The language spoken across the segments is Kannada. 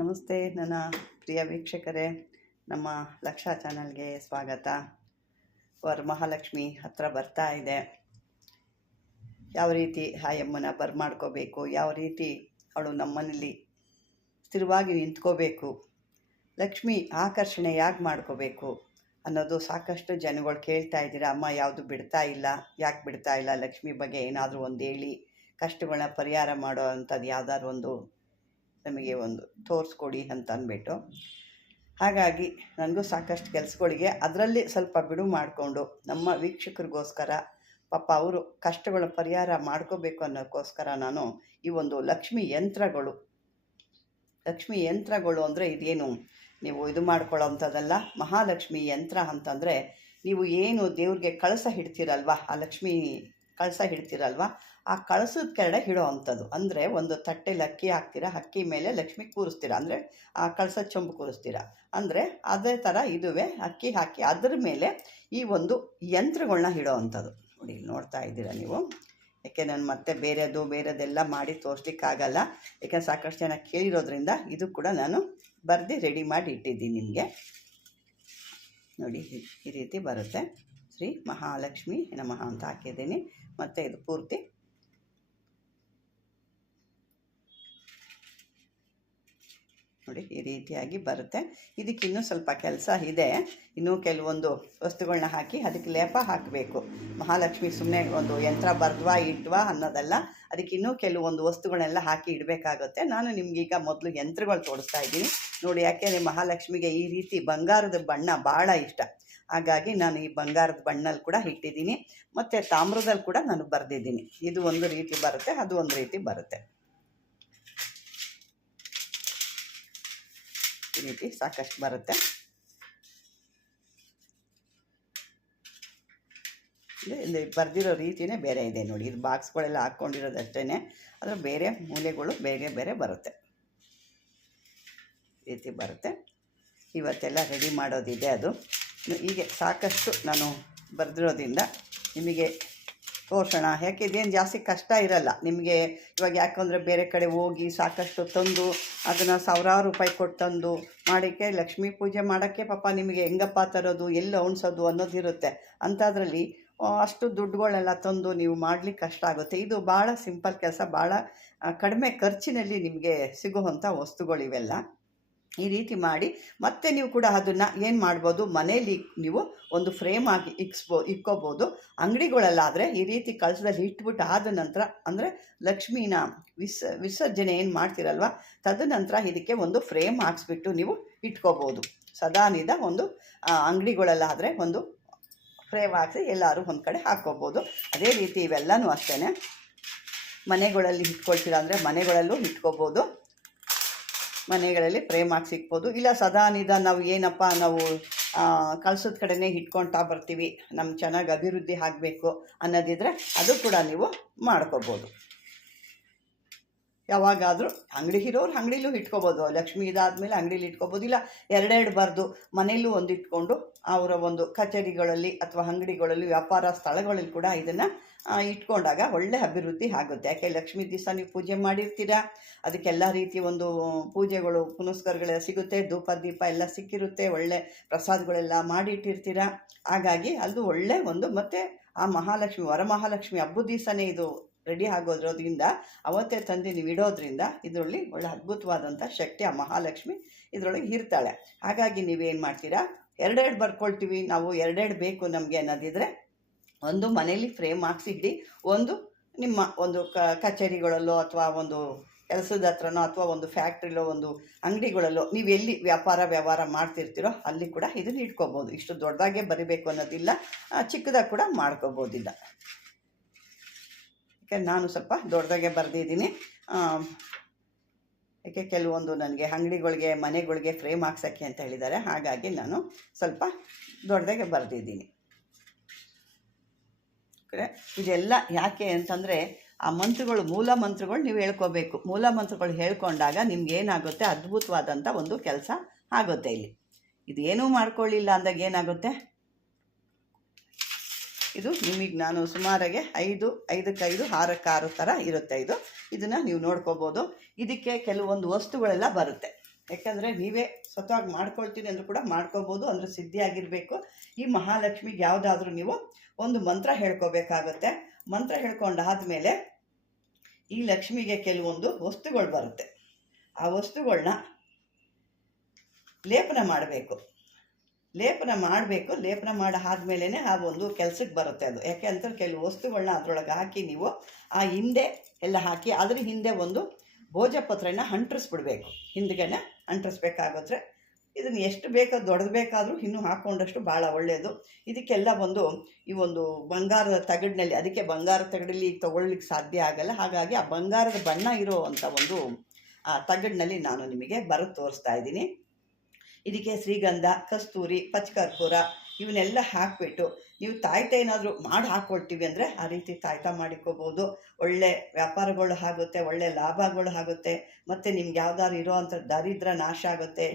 ನಮಸ್ತೆ ನನ್ನ ಪ್ರಿಯ ವೀಕ್ಷಕರೇ, ನಮ್ಮ ಲಕ್ಷ ಚಾನಲ್ಗೆ ಸ್ವಾಗತ. ವರಮಹಾಲಕ್ಷ್ಮಿ ಹತ್ರ ಬರ್ತಾ ಇದೆ. ಯಾವ ರೀತಿ ಆಯಮ್ಮನ ಬರಮಾಡ್ಕೋಬೇಕು, ಯಾವ ರೀತಿ ಅವಳು ನಮ್ಮನೇಲಿ ಸ್ಥಿರವಾಗಿ ನಿಂತ್ಕೋಬೇಕು, ಲಕ್ಷ್ಮಿ ಆಕರ್ಷಣೆ ಯಾಕೆ ಮಾಡ್ಕೋಬೇಕು ಅನ್ನೋದು ಸಾಕಷ್ಟು ಜನಗಳು ಕೇಳ್ತಾ ಇದ್ದೀರಾ. ಅಮ್ಮ ಯಾವುದು ಬಿಡ್ತಾ ಇಲ್ಲ, ಯಾಕೆ ಬಿಡ್ತಾ ಇಲ್ಲ, ಲಕ್ಷ್ಮಿ ಬಗ್ಗೆ ಏನಾದರೂ ಒಂದು ಹೇಳಿ, ಕಷ್ಟಗಳನ್ನ ಪರಿಹಾರ ಮಾಡೋ ಅಂಥದ್ದು ಯಾವ್ದಾದ್ರು ಒಂದು ನಮಗೆ ಒಂದು ತೋರಿಸ್ಕೊಡಿ ಅಂತ ಅಂದ್ಬಿಟ್ಟು. ಹಾಗಾಗಿ ನನಗೂ ಸಾಕಷ್ಟು ಕೆಲಸಗಳಿಗೆ ಅದರಲ್ಲಿ ಸ್ವಲ್ಪ ಬಿಡು ಮಾಡಿಕೊಂಡು ನಮ್ಮ ವೀಕ್ಷಕರಿಗೋಸ್ಕರ ಪಾಪ ಅವರು ಕಷ್ಟಗಳ ಪರಿಹಾರ ಮಾಡ್ಕೋಬೇಕು ಅನ್ನೋಕ್ಕೋಸ್ಕರ ನಾನು ಈ ಒಂದು ಲಕ್ಷ್ಮಿ ಯಂತ್ರಗಳು ಅಂದರೆ ಇದೇನು ನೀವು ಇದು ಮಾಡ್ಕೊಳ್ಳೋ ಅಂಥದ್ದಲ್ಲ. ಮಹಾಲಕ್ಷ್ಮಿ ಯಂತ್ರ ಅಂತಂದರೆ ನೀವು ಏನು ದೇವ್ರಿಗೆ ಕಳಸ ಹಿಡ್ತೀರಲ್ವ, ಆ ಲಕ್ಷ್ಮಿ ಕಳಸ ಹಿಡ್ತೀರಲ್ವ, ಆ ಕಳಸದ ಕೆಳಗಡೆ ಇಡೋ ಅಂಥದ್ದು. ಅಂದರೆ ಒಂದು ತಟ್ಟೆಲಿ ಅಕ್ಕಿ ಹಾಕ್ತೀರಾ, ಅಕ್ಕಿ ಮೇಲೆ ಲಕ್ಷ್ಮಿ ಕೂರಿಸ್ತೀರ, ಅಂದರೆ ಆ ಕಳಸದ ಚೊಂಬು ಕೂರಿಸ್ತೀರ. ಅಂದರೆ ಅದೇ ಥರ ಇದುವೇ ಅಕ್ಕಿ ಹಾಕಿ ಅದರ ಮೇಲೆ ಈ ಒಂದು ಯಂತ್ರಗಳನ್ನ ಇಡೋ ಅಂಥದ್ದು. ನೋಡಿ, ನೋಡ್ತಾ ಇದ್ದೀರಾ ನೀವು. ಯಾಕೆ ನಾನು ಮತ್ತೆ ಬೇರೆದೆಲ್ಲ ಮಾಡಿ ತೋರಿಸ್ಲಿಕ್ಕಾಗಲ್ಲ, ಯಾಕೆಂದ್ರೆ ಸಾಕಷ್ಟು ಜನ ಕೇಳಿರೋದ್ರಿಂದ ಇದು ಕೂಡ ನಾನು ಬರೆದು ರೆಡಿ ಮಾಡಿ ಇಟ್ಟಿದ್ದೀನಿ ನಿಮಗೆ. ನೋಡಿ, ಈ ರೀತಿ ಬರುತ್ತೆ. ಶ್ರೀ ಮಹಾಲಕ್ಷ್ಮಿ ನಮಃ ಅಂತ ಹಾಕಿದ್ದೀನಿ. ಮತ್ತು ಇದು ಪೂರ್ತಿ ನೋಡಿ ಈ ರೀತಿಯಾಗಿ ಬರುತ್ತೆ. ಇದಕ್ಕಿನ್ನೂ ಸ್ವಲ್ಪ ಕೆಲಸ ಇದೆ. ಇನ್ನೂ ಕೆಲವೊಂದು ವಸ್ತುಗಳನ್ನ ಹಾಕಿ ಅದಕ್ಕೆ ಲೇಪ ಹಾಕಬೇಕು. ಮಹಾಲಕ್ಷ್ಮಿ ಸುಮ್ಮನೆ ಒಂದು ಯಂತ್ರ ಬರೆದ್ವಾ ಇಟ್ವಾ ಅನ್ನೋದಲ್ಲ, ಅದಕ್ಕಿನ್ನೂ ಕೆಲವೊಂದು ವಸ್ತುಗಳನ್ನೆಲ್ಲ ಹಾಕಿ ಇಡಬೇಕಾಗುತ್ತೆ. ನಾನು ನಿಮಗೀಗ ಮೊದಲು ಯಂತ್ರಗಳು ತೋರಿಸ್ತಾ ಇದ್ದೀನಿ ನೋಡಿ. ಯಾಕೆಂದರೆ ಮಹಾಲಕ್ಷ್ಮಿಗೆ ಈ ರೀತಿ ಬಂಗಾರದ ಬಣ್ಣ ಭಾಳ ಇಷ್ಟ. ಹಾಗಾಗಿ ನಾನು ಈ ಬಂಗಾರದ ಬಣ್ಣಲ್ಲಿ ಕೂಡ ಇಟ್ಟಿದ್ದೀನಿ. ಮತ್ತು ತಾಮ್ರದಲ್ಲಿ ಕೂಡ ನಾನು ಬರೆದಿದ್ದೀನಿ. ಇದು ಒಂದು ರೀತಿ ಬರುತ್ತೆ, ಅದು ಒಂದು ರೀತಿ ಬರುತ್ತೆ. ಈ ರೀತಿ ಸಾಕಷ್ಟು ಬರುತ್ತೆ. ಇಲ್ಲಿ ಬರೆದಿರೋ ರೀತಿಯೇ ಬೇರೆ ಇದೆ ನೋಡಿ. ಇದು ಬಾಕ್ಸ್ಗಳೆಲ್ಲ ಹಾಕ್ಕೊಂಡಿರೋದಷ್ಟೇ, ಅದರ ಬೇರೆ ಮೂಲೆಗಳು ಬೇರೆ ಬೇರೆ ಬರುತ್ತೆ. ಈ ರೀತಿ ಬರುತ್ತೆ. ಇವತ್ತೆಲ್ಲ ರೆಡಿ ಮಾಡೋದಿದೆ. ಅದು ಹೀಗೆ ಸಾಕಷ್ಟು ನಾನು ಬರೆದಿರೋದ್ರಿಂದ ನಿಮಗೆ ತೋರಿಸೋಣ. ಯಾಕೆ ಇದೇನು ಜಾಸ್ತಿ ಕಷ್ಟ ಇರಲ್ಲ ನಿಮಗೆ. ಇವಾಗ ಯಾಕಂದರೆ ಬೇರೆ ಕಡೆ ಹೋಗಿ ಸಾಕಷ್ಟು ತಂದು ಅದನ್ನು ಸಾವಿರಾರು ರೂಪಾಯಿ ಕೊಟ್ಟು ತಂದು ಮಾಡೋಕ್ಕೆ, ಲಕ್ಷ್ಮೀ ಪೂಜೆ ಮಾಡೋಕ್ಕೆ ಪಾಪ ನಿಮಗೆ ಹೆಂಗಪ್ಪ ತರೋದು, ಎಲ್ಲಿ ಉಣ್ಸೋದು ಅನ್ನೋದಿರುತ್ತೆ. ಅಂಥದ್ರಲ್ಲಿ ಅಷ್ಟು ದುಡ್ಡುಗಳೆಲ್ಲ ತಂದು ನೀವು ಮಾಡಲಿಕ್ಕೆ ಕಷ್ಟ ಆಗುತ್ತೆ. ಇದು ಭಾಳ ಸಿಂಪಲ್ ಕೆಲಸ, ಭಾಳ ಕಡಿಮೆ ಖರ್ಚಿನಲ್ಲಿ ನಿಮಗೆ ಸಿಗುವಂಥ ವಸ್ತುಗಳಿವೆಲ್ಲ. ಈ ರೀತಿ ಮಾಡಿ ಮತ್ತೆ ನೀವು ಕೂಡ ಅದನ್ನು ಏನು ಮಾಡ್ಬೋದು, ಮನೇಲಿ ನೀವು ಒಂದು ಫ್ರೇಮ್ ಆಗಿ ಇಕ್ಕೋಬೋದು. ಅಂಗಡಿಗಳಲ್ಲಾದರೆ ಈ ರೀತಿ ಕಳಸದಲ್ಲಿ ಇಟ್ಬಿಟ್ಟು ಆದ ನಂತರ, ಅಂದರೆ ಲಕ್ಷ್ಮೀನ ವಿಸರ್ಜನೆ ಏನು ಮಾಡ್ತೀರಲ್ವ, ತದನಂತರ ಇದಕ್ಕೆ ಒಂದು ಫ್ರೇಮ್ ಹಾಕ್ಸ್ಬಿಟ್ಟು ನೀವು ಇಟ್ಕೋಬೋದು. ಸದಾನಿದ ಒಂದು ಅಂಗಡಿಗಳಲ್ಲಾದರೆ ಒಂದು ಫ್ರೇಮ್ ಹಾಕಿಸಿ ಎಲ್ಲರೂ ಒಂದು ಕಡೆ ಹಾಕ್ಕೋಬೋದು. ಅದೇ ರೀತಿ ಇವೆಲ್ಲನೂ ಅಷ್ಟೇ ಮನೆಗಳಲ್ಲಿ ಇಟ್ಕೊಳ್ತೀರ ಅಂದರೆ ಮನೆಗಳಲ್ಲೂ ಇಟ್ಕೋಬೋದು. ಮನೆಗಳಲ್ಲಿ ಫ್ರೇಮ್ ಹಾಕಿ ಸಿಗ್ಬೋದು. ಇಲ್ಲ ಸದಾನಿದ ನಾವು ಏನಪ್ಪ ನಾವು ಕಳ್ಸದ ಕಡೆನೇ ಇಟ್ಕೊಳ್ತಾ ಬರ್ತೀವಿ, ನಮ್ಮ ಚೆನ್ನಾಗಿ ಅಭಿವೃದ್ಧಿ ಆಗಬೇಕು ಅನ್ನೋದಿದ್ರೆ ಅದು ಕೂಡ ನೀವು ಮಾಡ್ಕೋಬೋದು. ಯಾವಾಗಾದರೂ ಅಂಗಡಿ ಇರೋರು ಅಂಗಡಿಲೂ ಇಟ್ಕೋಬೋದು. ಲಕ್ಷ್ಮಿ ಇದಾದಮೇಲೆ ಅಂಗಡಿಲಿ ಇಟ್ಕೋಬೋದು. ಇಲ್ಲ ಎರಡೆರಡು ಬರೆದು ಮನೆಯಲ್ಲೂ ಒಂದು ಇಟ್ಕೊಂಡು ಅವರ ಒಂದು ಕಚೇರಿಗಳಲ್ಲಿ ಅಥವಾ ಅಂಗಡಿಗಳಲ್ಲಿ ವ್ಯಾಪಾರ ಸ್ಥಳಗಳಲ್ಲಿ ಕೂಡ ಇದನ್ನು ಇಟ್ಕೊಂಡಾಗ ಒಳ್ಳೆ ಅಭಿವೃದ್ಧಿ ಆಗುತ್ತೆ. ಯಾಕೆ ಲಕ್ಷ್ಮೀ ದಿವಸ ನೀವು ಪೂಜೆ ಮಾಡಿರ್ತೀರ, ಅದಕ್ಕೆಲ್ಲ ರೀತಿಯ ಒಂದು ಪೂಜೆಗಳು ಪುನಸ್ಕಾರಗಳೆಲ್ಲ ಸಿಗುತ್ತೆ, ಧೂಪ ದೀಪ ಎಲ್ಲ ಸಿಕ್ಕಿರುತ್ತೆ, ಒಳ್ಳೆ ಪ್ರಸಾದಗಳೆಲ್ಲ ಮಾಡಿಟ್ಟಿರ್ತೀರ. ಹಾಗಾಗಿ ಅದು ಒಳ್ಳೆ ಒಂದು, ಮತ್ತು ಆ ಮಹಾಲಕ್ಷ್ಮಿ ವರಮಹಾಲಕ್ಷ್ಮಿ ಹಬ್ಬದ ದಿವಸನೇ ಇದು ರೆಡಿ ಆಗೋದ್ರಿಂದ ಅವತ್ತೇ ತಂದು ನೀವು ಇಡೋದ್ರಿಂದ ಇದರಲ್ಲಿ ಒಳ್ಳೆ ಅದ್ಭುತವಾದಂಥ ಶಕ್ತಿ ಆ ಮಹಾಲಕ್ಷ್ಮಿ ಇದರೊಳಗೆ ಇರ್ತಾಳೆ. ಹಾಗಾಗಿ ನೀವೇನು ಮಾಡ್ತೀರಾ, ಎರಡೆರಡು ಬರ್ಕೊಳ್ತೀವಿ ನಾವು, ಎರಡೆರಡು ಬೇಕು ನಮಗೆ ಅನ್ನೋದಿದ್ರೆ ಒಂದು ಮನೇಲಿ ಫ್ರೇಮ್ ಹಾಕ್ಸಿ ಇಡಿ, ಒಂದು ನಿಮ್ಮ ಒಂದು ಕಚೇರಿಗಳಲ್ಲೋ ಅಥವಾ ಒಂದು ಕೆಲಸದ ಹತ್ರನೋ ಅಥವಾ ಒಂದು ಫ್ಯಾಕ್ಟ್ರಿಲೋ ಒಂದು ಅಂಗಡಿಗಳಲ್ಲೋ ನೀವು ಎಲ್ಲಿ ವ್ಯವಹಾರ ಮಾಡ್ತಿರ್ತೀರೋ ಅಲ್ಲಿ ಕೂಡ ಇದನ್ನು ಇಟ್ಕೋಬೋದು. ಇಷ್ಟು ದೊಡ್ಡದಾಗೆ ಬರಿಬೇಕು ಅನ್ನೋದಿಲ್ಲ, ಚಿಕ್ಕದಾಗಿ ಕೂಡ ಮಾಡ್ಕೋಬೋದಿಲ್ಲ. ಯಾಕೆ ನಾನು ಸ್ವಲ್ಪ ದೊಡ್ಡದಾಗೆ ಬರೆದಿದ್ದೀನಿ. ಯಾಕೆ ಕೆಲವೊಂದು ನನಗೆ ಅಂಗಡಿಗಳಿಗೆ ಮನೆಗಳಿಗೆ ಫ್ರೇಮ್ ಹಾಕ್ಸೋಕ್ಕೆ ಅಂತ ಹೇಳಿದ್ದಾರೆ, ಹಾಗಾಗಿ ನಾನು ಸ್ವಲ್ಪ ದೊಡ್ಡದಾಗೆ ಬರೆದಿದ್ದೀನಿ. ಇದೆಲ್ಲ ಯಾಕೆ ಅಂತಂದರೆ ಆ ಮಂತ್ರಗಳು, ಮೂಲ ಮಂತ್ರಗಳು ನೀವು ಹೇಳ್ಕೋಬೇಕು. ಮೂಲ ಮಂತ್ರಗಳು ಹೇಳ್ಕೊಂಡಾಗ ನಿಮ್ಗೆ ಏನಾಗುತ್ತೆ, ಅದ್ಭುತವಾದಂಥ ಒಂದು ಕೆಲಸ ಆಗುತ್ತೆ. ಇಲ್ಲಿ ಇದೇನೂ ಮಾಡ್ಕೊಳ್ಳಿಲ್ಲ ಅಂದಾಗ ಏನಾಗುತ್ತೆ, ಇದು ನಿಮಗೆ ನಾನು ಸುಮಾರಾಗೆ 5 5ಕ್ಕೆ 5 6ಕ್ಕೆ 6 ಥರ ಇರುತ್ತೆ. ಇದನ್ನು ನೀವು ನೋಡ್ಕೋಬೋದು. ಇದಕ್ಕೆ ಕೆಲವೊಂದು ವಸ್ತುಗಳೆಲ್ಲ ಬರುತ್ತೆ. ಯಾಕಂದರೆ ನೀವೇ ಸ್ವತಃ ಮಾಡ್ಕೊಳ್ತೀನಿ ಅಂದರೂ ಕೂಡ ಮಾಡ್ಕೋಬೋದು, ಅಂದರೆ ಸಿದ್ಧಿಯಾಗಿರಬೇಕು. ಈ ಮಹಾಲಕ್ಷ್ಮಿಗೆ ಯಾವುದಾದ್ರೂ ನೀವು ಒಂದು ಮಂತ್ರ ಹೇಳ್ಕೋಬೇಕಾಗುತ್ತೆ. ಮಂತ್ರ ಹೇಳ್ಕೊಂಡಾದಮೇಲೆ ಈ ಲಕ್ಷ್ಮಿಗೆ ಕೆಲವೊಂದು ವಸ್ತುಗಳು ಬರುತ್ತೆ. ಆ ವಸ್ತುಗಳನ್ನ ಲೇಪನ ಮಾಡಬೇಕು. ಲೇಪನ ಮಾಡಾದ್ಮೇಲೆ ಆ ಒಂದು ಕೆಲಸಕ್ಕೆ ಬರುತ್ತೆ ಅದು. ಯಾಕೆ ಅಂತ ಕೆಲವು ವಸ್ತುಗಳನ್ನ ಅದರೊಳಗೆ ಹಾಕಿ ನೀವು ಆ ಹಿಂದೆ ಎಲ್ಲ ಹಾಕಿ ಅದ್ರ ಹಿಂದೆ ಒಂದು ಭೋಜಪತ್ರೆನ ಅಂಟಿಸ್ಬಿಡ್ಬೇಕು. ಹಿಂದ್ಗಡೆ ಅಂಟಿಸ್ಬೇಕಾಗುತ್ತೆ. ಇದನ್ನು ಎಷ್ಟು ಬೇಕೋ ದೊಡ್ಡದು ಬೇಕಾದರೂ ಇನ್ನೂ ಹಾಕ್ಕೊಂಡಷ್ಟು ಭಾಳ ಒಳ್ಳೆಯದು. ಇದಕ್ಕೆಲ್ಲ ಈ ಒಂದು ಬಂಗಾರದ ತಗಡಿನಲ್ಲಿ, ಅದಕ್ಕೆ ಬಂಗಾರದ ತಗಡಲ್ಲಿ ತೊಗೊಳ್ಲಿಕ್ಕೆ ಸಾಧ್ಯ ಆಗಲ್ಲ. ಹಾಗಾಗಿ ಆ ಬಂಗಾರದ ಬಣ್ಣ ಇರೋ ಅಂಥ ಒಂದು ಆ ತಗಡಿನಲ್ಲಿ ನಾನು ನಿಮಗೆ ಬರೆದು ತೋರಿಸ್ತಾ ಇದ್ದೀನಿ. ಇದಕ್ಕೆ ಶ್ರೀಗಂಧ, ಕಸ್ತೂರಿ, ಪಚ್ಚಕರ್ಪೂರ ಇವನ್ನೆಲ್ಲ ಹಾಕಿಬಿಟ್ಟು ನೀವು ತಾಯ್ತ ಏನಾದರೂ ಮಾಡಿ ಹಾಕ್ಕೊಳ್ತೀವಿ ಅಂದರೆ ಆ ರೀತಿ ತಾಯ್ತ ಮಾಡಿಕೋಬೋದು. ಒಳ್ಳೆ ವ್ಯಾಪಾರಗಳು ಆಗುತ್ತೆ, ಒಳ್ಳೆ ಲಾಭಗಳು ಆಗುತ್ತೆ. ಮತ್ತು ನಿಮ್ಗೆ ಯಾವ್ದಾದ್ರು ಇರೋ ಅಂಥ ದಾರಿದ್ರ್ಯ ನಾಶ ಆಗುತ್ತೆ.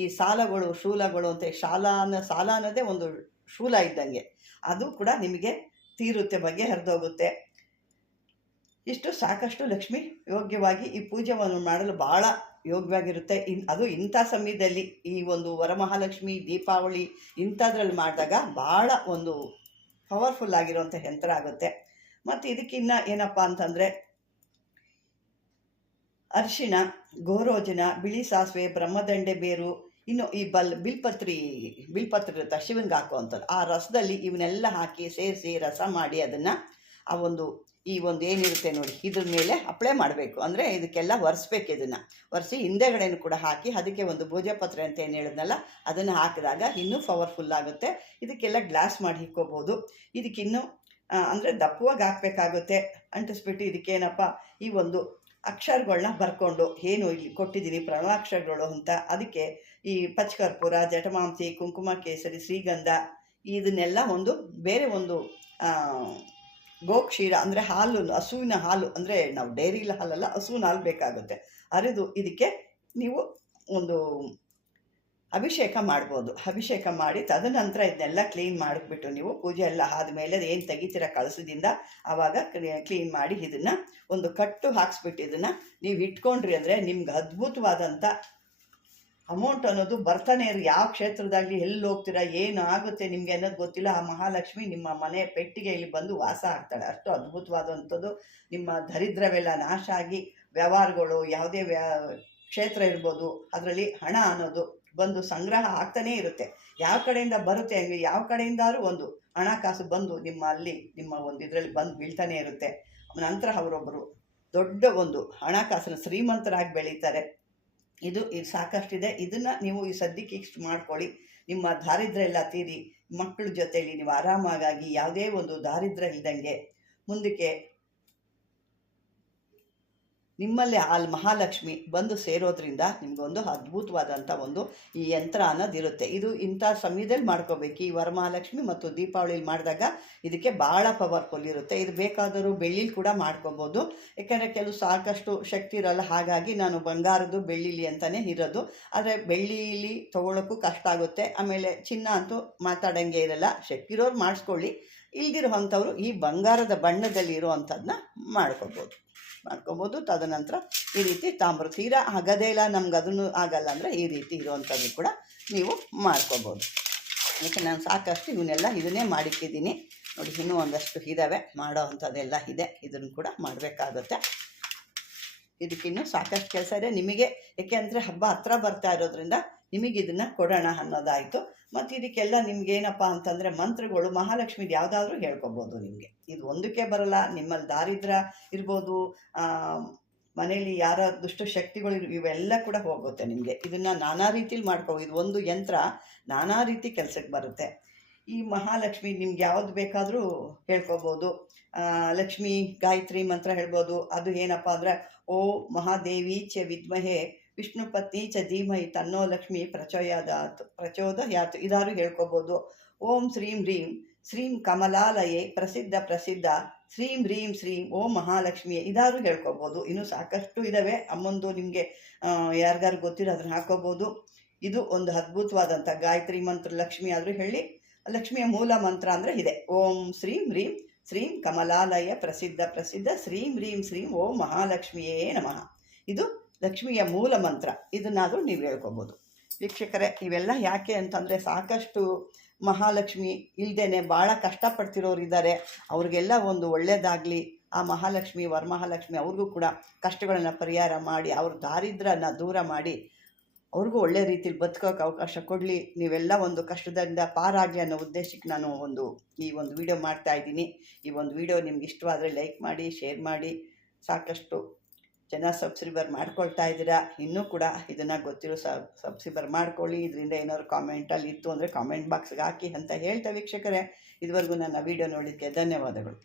ಈ ಸಾಲಗಳು ಶೂಲಗಳು ಅಂತ ಸಾಲ ಅನ್ನೋದೇ ಒಂದು ಶೂಲ ಇದ್ದಂಗೆ, ಅದು ಕೂಡ ನಿಮಗೆ ತೀರುತ್ತೆ, ಬಗೆಹರಿದೋಗುತ್ತೆ. ಇಷ್ಟು ಸಾಕಷ್ಟು ಲಕ್ಷ್ಮಿ ಯೋಗ್ಯವಾಗಿ ಈ ಪೂಜೆಯನ್ನು ಮಾಡಲು ಭಾಳ ಯೋಗ್ಯವಾಗಿರುತ್ತೆ. ಅದು ಇಂಥ ಸಮಯದಲ್ಲಿ ಈ ಒಂದು ವರಮಹಾಲಕ್ಷ್ಮಿ, ದೀಪಾವಳಿ ಇಂಥದ್ರಲ್ಲಿ ಮಾಡಿದಾಗ ಭಾಳ ಒಂದು ಪವರ್ಫುಲ್ ಆಗಿರುವಂಥ ಯಂತ್ರ ಆಗುತ್ತೆ. ಮತ್ತು ಇದಕ್ಕಿನ್ನ ಏನಪ್ಪ ಅಂತಂದರೆ ಅರಿಶಿಣ, ಗೋರೋಜನ, ಬಿಳಿ ಸಾಸಿವೆ, ಬ್ರಹ್ಮದಂಡೆ ಬೇರು, ಇನ್ನು ಈ ಬಿಲ್ಪತ್ರೆ ಇರುತ್ತೆ ಶಿವನಿಗೆ ಹಾಕುವಂಥದ್ದು. ಆ ರಸದಲ್ಲಿ ಇವನ್ನೆಲ್ಲ ಹಾಕಿ ಸೇರಿಸಿ ರಸ ಮಾಡಿ ಅದನ್ನು ಈ ಒಂದು ಏನಿರುತ್ತೆ ನೋಡಿ ಇದ್ರ ಮೇಲೆ ಅಪ್ಲೈ ಮಾಡಬೇಕು. ಅಂದರೆ ಇದಕ್ಕೆಲ್ಲ ಒರೆಸ್ಬೇಕು. ಇದನ್ನು ಒರೆಸಿ ಹಿಂದೆಗಡೆನೂ ಕೂಡ ಹಾಕಿ ಅದಕ್ಕೆ ಒಂದು ಭೋಜಪತ್ರೆ ಅಂತ ಏನು ಹೇಳಿದ್ನಲ್ಲ ಅದನ್ನು ಹಾಕಿದಾಗ ಇನ್ನೂ ಪವರ್ಫುಲ್ ಆಗುತ್ತೆ. ಇದಕ್ಕೆಲ್ಲ ಗ್ಲಾಸ್ ಮಾಡಿ ಇಕ್ಕೋಬೋದು. ಇದಕ್ಕಿನ್ನೂ ಅಂದರೆ ದಪ್ಪವಾಗಿ ಹಾಕಬೇಕಾಗುತ್ತೆ. ಅಂಟಿಸ್ಬಿಟ್ಟು ಇದಕ್ಕೇನಪ್ಪ ಈ ಒಂದು ಅಕ್ಷರಗಳನ್ನ ಬರ್ಕೊಂಡು ಏನು ಇಲ್ಲಿ ಕೊಟ್ಟಿದ್ದೀನಿ ಪ್ರಣವಾಕ್ಷರಗಳು ಅಂತ, ಅದಕ್ಕೆ ಈ ಪಚ್ಚಕರ್ಪೂರ, ಜಟಮಾಂಸಿ, ಕುಂಕುಮ ಕೇಸರಿ, ಶ್ರೀಗಂಧ ಇದನ್ನೆಲ್ಲ ಬೇರೆ ಒಂದು ಗೋಕ್ಷೀರ ಅಂದರೆ ಹಾಲು, ಹಸುವಿನ ಹಾಲು, ಅಂದರೆ ನಾವು ಡೈರಿಲ ಹಾಲಲ್ಲ, ಹಸುವಿನ ಹಾಲು ಬೇಕಾಗುತ್ತೆ. ಅರಿದು ಇದಕ್ಕೆ ನೀವು ಒಂದು ಅಭಿಷೇಕ ಮಾಡ್ಬೋದು. ಅಭಿಷೇಕ ಮಾಡಿ ತದನಂತರ ಇದನ್ನೆಲ್ಲ ಕ್ಲೀನ್ ಮಾಡಿಬಿಟ್ಟು ನೀವು ಪೂಜೆ ಎಲ್ಲ ಆದಮೇಲೆ ಏನು ತೆಗಿತೀರ ಕಳಸದಿಂದ ಆವಾಗ ಕ್ಲೀನ್ ಮಾಡಿ ಇದನ್ನು ಒಂದು ಕಟ್ಟು ಹಾಕ್ಸ್ಬಿಟ್ಟು ಇದನ್ನು ನೀವು ಇಟ್ಕೊಂಡ್ರಿ ಅಂದರೆ ನಿಮ್ಗೆ ಅದ್ಭುತವಾದಂಥ ಅಮೌಂಟ್ ಅನ್ನೋದು ಬರ್ತಾನೆ ಇರೋ. ಯಾವ ಕ್ಷೇತ್ರದಾಗಲಿ ಎಲ್ಲಿ ಹೋಗ್ತೀರಾ ಏನು ಆಗುತ್ತೆ ನಿಮಗೆ ಅನ್ನೋದು ಗೊತ್ತಿಲ್ಲ. ಆ ಮಹಾಲಕ್ಷ್ಮಿ ನಿಮ್ಮ ಮನೆ ಪೆಟ್ಟಿಗೆ ಇಲ್ಲಿ ಬಂದು ವಾಸ ಆಗ್ತಾಳೆ. ಅಷ್ಟು ಅದ್ಭುತವಾದಂಥದ್ದು. ನಿಮ್ಮ ದರಿದ್ರವೆಲ್ಲ ನಾಶ ಆಗಿ ವ್ಯವಹಾರಗಳು ಯಾವುದೇ ಕ್ಷೇತ್ರ ಇರ್ಬೋದು ಅದರಲ್ಲಿ ಹಣ ಅನ್ನೋದು ಬಂದು ಸಂಗ್ರಹ ಆಗ್ತಾನೇ ಇರುತ್ತೆ. ಯಾವ ಕಡೆಯಿಂದ ಬರುತ್ತೆ ಹಂಗೆ ಯಾವ ಕಡೆಯಿಂದಾದ್ರೂ ಒಂದು ಹಣಕಾಸು ಬಂದು ನಿಮ್ಮ ಒಂದು ಇದರಲ್ಲಿ ಬಂದು ಬೀಳ್ತಾನೆ ಇರುತ್ತೆ. ನಂತರ ಅವರೊಬ್ಬರು ದೊಡ್ಡ ಒಂದು ಹಣಕಾಸಿನ ಶ್ರೀಮಂತರಾಗಿ ಬೆಳೀತಾರೆ. ಇದು ಸಾಕಷ್ಟಿದೆ. ಇದನ್ನು ನೀವು ಈ ಸದ್ಯಕ್ಕೆ ಇಷ್ಟು ಮಾಡ್ಕೊಳ್ಳಿ. ನಿಮ್ಮ ದಾರಿದ್ರ್ಯ ಎಲ್ಲ ತೀರಿ ಮಕ್ಕಳ ಜೊತೆಯಲ್ಲಿ ನೀವು ಆರಾಮಾಗಿ ಯಾವುದೇ ಒಂದು ದಾರಿದ್ರ್ಯ ಇಲ್ದಂಗೆ ಮುಂದಕ್ಕೆ ನಿಮ್ಮಲ್ಲೇ ಆ ಮಹಾಲಕ್ಷ್ಮಿ ಬಂದು ಸೇರೋದ್ರಿಂದ ನಿಮಗೊಂದು ಅದ್ಭುತವಾದಂಥ ಈ ಯಂತ್ರ ಅನ್ನೋದಿರುತ್ತೆ. ಇದು ಇಂಥ ಸಮಯದಲ್ಲಿ ಮಾಡ್ಕೋಬೇಕು. ಈ ವರಮಹಾಲಕ್ಷ್ಮಿ ಮತ್ತು ದೀಪಾವಳಿಲಿ ಮಾಡಿದಾಗ ಇದಕ್ಕೆ ಭಾಳ ಪವರ್ಫುಲ್ ಇರುತ್ತೆ. ಇದು ಬೇಕಾದರೂ ಬೆಳ್ಳಿಲಿ ಕೂಡ ಮಾಡ್ಕೋಬೋದು. ಯಾಕೆಂದರೆ ಕೆಲವು ಸಾಕಷ್ಟು ಶಕ್ತಿ ಇರೋಲ್ಲ. ಹಾಗಾಗಿ ನಾನು ಬಂಗಾರದ್ದು ಬೆಳ್ಳಿಲಿ ಅಂತಲೇ ಇರೋದು. ಆದರೆ ಬೆಳ್ಳಿಲಿ ತೊಗೊಳೋಕ್ಕೂ ಕಷ್ಟ ಆಗುತ್ತೆ. ಆಮೇಲೆ ಚಿನ್ನ ಅಂತೂ ಮಾತಾಡೋಂಗೆ ಇರಲ್ಲ. ಶಕ್ತಿ ಇರೋರು ಮಾಡಿಸ್ಕೊಳ್ಳಿ, ಇಲ್ದಿರೋ ಅಂಥವ್ರು ಈ ಬಂಗಾರದ ಬಣ್ಣದಲ್ಲಿ ಇರೋವಂಥದ್ದನ್ನ ಮಾಡ್ಕೊಬೋದು. ತದನಂತರ ಈ ರೀತಿ ತಾಮ್ರ ತೀರಾ ಆಗದೇ ಇಲ್ಲ ನಮ್ಗೆ ಅದನ್ನು ಆಗಲ್ಲ ಅಂದರೆ ಈ ರೀತಿ ಇರುವಂಥದ್ದು ಕೂಡ ನೀವು ಮಾಡ್ಕೊಬೋದು. ಯಾಕೆ ನಾನು ಸಾಕಷ್ಟು ಇದನ್ನೇ ಮಾಡಿಕ್ಕಿದ್ದೀನಿ ನೋಡಿ. ಇನ್ನೂ ಒಂದಷ್ಟು ಇದ್ದಾವೆ ಮಾಡೋ ಅಂಥದ್ದೆಲ್ಲ ಇದೆ. ಇದನ್ನು ಕೂಡ ಮಾಡಬೇಕಾಗುತ್ತೆ. ಇದಕ್ಕಿನ್ನೂ ಸಾಕಷ್ಟು ಕೆಲಸ ಇದೆ ನಿಮಗೆ. ಏಕೆ ಅಂದರೆ ಹಬ್ಬ ಹತ್ರ ಬರ್ತಾ ಇರೋದ್ರಿಂದ ನಿಮಗೆ ಇದನ್ನು ಕೊಡೋಣ ಅನ್ನೋದಾಯಿತು. ಮತ್ತು ಇದಕ್ಕೆಲ್ಲ ನಿಮ್ಗೇನಪ್ಪ ಅಂತಂದರೆ ಮಂತ್ರಗಳು ಮಹಾಲಕ್ಷ್ಮಿದು ಯಾವುದಾದ್ರೂ ಹೇಳ್ಕೊಬೋದು. ನಿಮಗೆ ಇದು ಒಂದಕ್ಕೆ ಬರೋಲ್ಲ. ನಿಮ್ಮಲ್ಲಿ ದಾರಿದ್ರ್ಯ ಇರ್ಬೋದು, ಮನೇಲಿ ಯಾರ ದುಷ್ಟಶಕ್ತಿಗಳು ಇವೆಲ್ಲ ಕೂಡ ಹೋಗುತ್ತೆ ನಿಮಗೆ. ಇದನ್ನು ನಾನಾ ರೀತಿಲಿ ಮಾಡ್ಕೋಬೋದು. ಇದು ಒಂದು ಯಂತ್ರ ನಾನಾ ರೀತಿ ಕೆಲಸಕ್ಕೆ ಬರುತ್ತೆ. ಈ ಮಹಾಲಕ್ಷ್ಮಿ ನಿಮ್ಗೆ ಯಾವುದು ಬೇಕಾದರೂ ಹೇಳ್ಕೊಬೋದು. ಲಕ್ಷ್ಮೀ ಗಾಯತ್ರಿ ಮಂತ್ರ ಹೇಳ್ಬೋದು. ಅದು ಏನಪ್ಪ ಅಂದರೆ ಓ ಮಹಾದೇವಿ ಚ ವಿದ್ಮಹೆ ವಿಷ್ಣು ಪತ್ನಿ ಚ ಧೀಮಹಿ ತನ್ನೋ ಲಕ್ಷ್ಮಿ ಪ್ರಚೋದಯಾತು ಇದಾರು ಹೇಳ್ಕೊಬೋದು. ಓಂ ಶ್ರೀಂ ಹ್ರೀಂ ಶ್ರೀಂ ಕಮಲಾಲಯೇ ಪ್ರಸಿದ್ಧ ಶ್ರೀಂ ಹ್ರೀಂ ಶ್ರೀಂ ಓಂ ಮಹಾಲಕ್ಷ್ಮಿಯೇ ಇದಾರು ಹೇಳ್ಕೊಬೋದು. ಇನ್ನೂ ಸಾಕಷ್ಟು ಇದ್ದಾವೆ. ಅಮ್ಮಂದು ನಿಮಗೆ ಯಾರಿಗಾರು ಗೊತ್ತಿರೋ ಅದನ್ನು ಹಾಕೋಬೋದು. ಇದು ಒಂದು ಅದ್ಭುತವಾದಂಥ ಗಾಯತ್ರಿ ಮಂತ್ರ. ಲಕ್ಷ್ಮಿ ಆದರೂ ಹೇಳಿ, ಲಕ್ಷ್ಮಿಯ ಮೂಲ ಮಂತ್ರ ಅಂದರೆ ಇದೆ. ಓಂ ಶ್ರೀಂ ಹ್ರೀಂ ಶ್ರೀಂ ಕಮಲಾಲಯ ಪ್ರಸಿದ್ಧ ಶ್ರೀಂ ಹ್ರೀಂ ಶ್ರೀಂ ಓಂ ಮಹಾಲಕ್ಷ್ಮಿಯೇ ನಮಃ. ಇದು ಲಕ್ಷ್ಮಿಯ ಮೂಲ ಮಂತ್ರ. ಇದನ್ನಾದರೂ ನೀವು ಹೇಳ್ಕೊಬೋದು ವೀಕ್ಷಕರೇ. ಇವೆಲ್ಲ ಯಾಕೆ ಅಂತಂದರೆ ಸಾಕಷ್ಟು ಮಹಾಲಕ್ಷ್ಮಿ ಇಲ್ಲದೇ ಭಾಳ ಕಷ್ಟಪಡ್ತಿರೋರು ಇದ್ದಾರೆ. ಅವ್ರಿಗೆಲ್ಲ ಒಂದು ಒಳ್ಳೆಯದಾಗಲಿ, ಆ ಮಹಾಲಕ್ಷ್ಮಿ ವರಮಹಾಲಕ್ಷ್ಮಿ ಅವ್ರಿಗೂ ಕೂಡ ಕಷ್ಟಗಳನ್ನು ಪರಿಹಾರ ಮಾಡಿ ಅವ್ರ ದಾರಿದ್ರ್ಯನ ದೂರ ಮಾಡಿ ಅವ್ರಿಗೂ ಒಳ್ಳೆ ರೀತಿಲಿ ಬದುಕೋಕೆ ಅವಕಾಶ ಕೊಡಲಿ. ನೀವೆಲ್ಲ ಒಂದು ಕಷ್ಟದಿಂದ ಪಾರಾಗಲಿ ಅನ್ನೋ ಉದ್ದೇಶಕ್ಕೆ ನಾನು ಈ ಒಂದು ವಿಡಿಯೋ ಮಾಡ್ತಾಯಿದ್ದೀನಿ. ಈ ಒಂದು ವಿಡಿಯೋ ನಿಮ್ಗೆ ಇಷ್ಟವಾದರೆ ಲೈಕ್ ಮಾಡಿ, ಶೇರ್ ಮಾಡಿ. ಸಾಕಷ್ಟು ಜನ ಸಬ್ಸ್ಕ್ರೈಬರ್ ಮಾಡ್ಕೊಳ್ತಾ ಇದ್ದೀರಾ. ಇನ್ನೂ ಕೂಡ ಇದನ್ನು ಗೊತ್ತಿರೋ ಸಬ್ಸ್ಕ್ರೈಬರ್ ಮಾಡ್ಕೊಳ್ಳಿ. ಇದರಿಂದ ಏನಾದ್ರು ಕಾಮೆಂಟಲ್ಲಿ ಇತ್ತು ಅಂದರೆ ಕಾಮೆಂಟ್ ಬಾಕ್ಸ್ಗೆ ಹಾಕಿ ಅಂತ ಹೇಳ್ತಾ ವೀಕ್ಷಕರೇ, ಇದುವರೆಗೂ ನನ್ನ ವಿಡಿಯೋ ನೋಡೋದಕ್ಕೆ ಧನ್ಯವಾದಗಳು.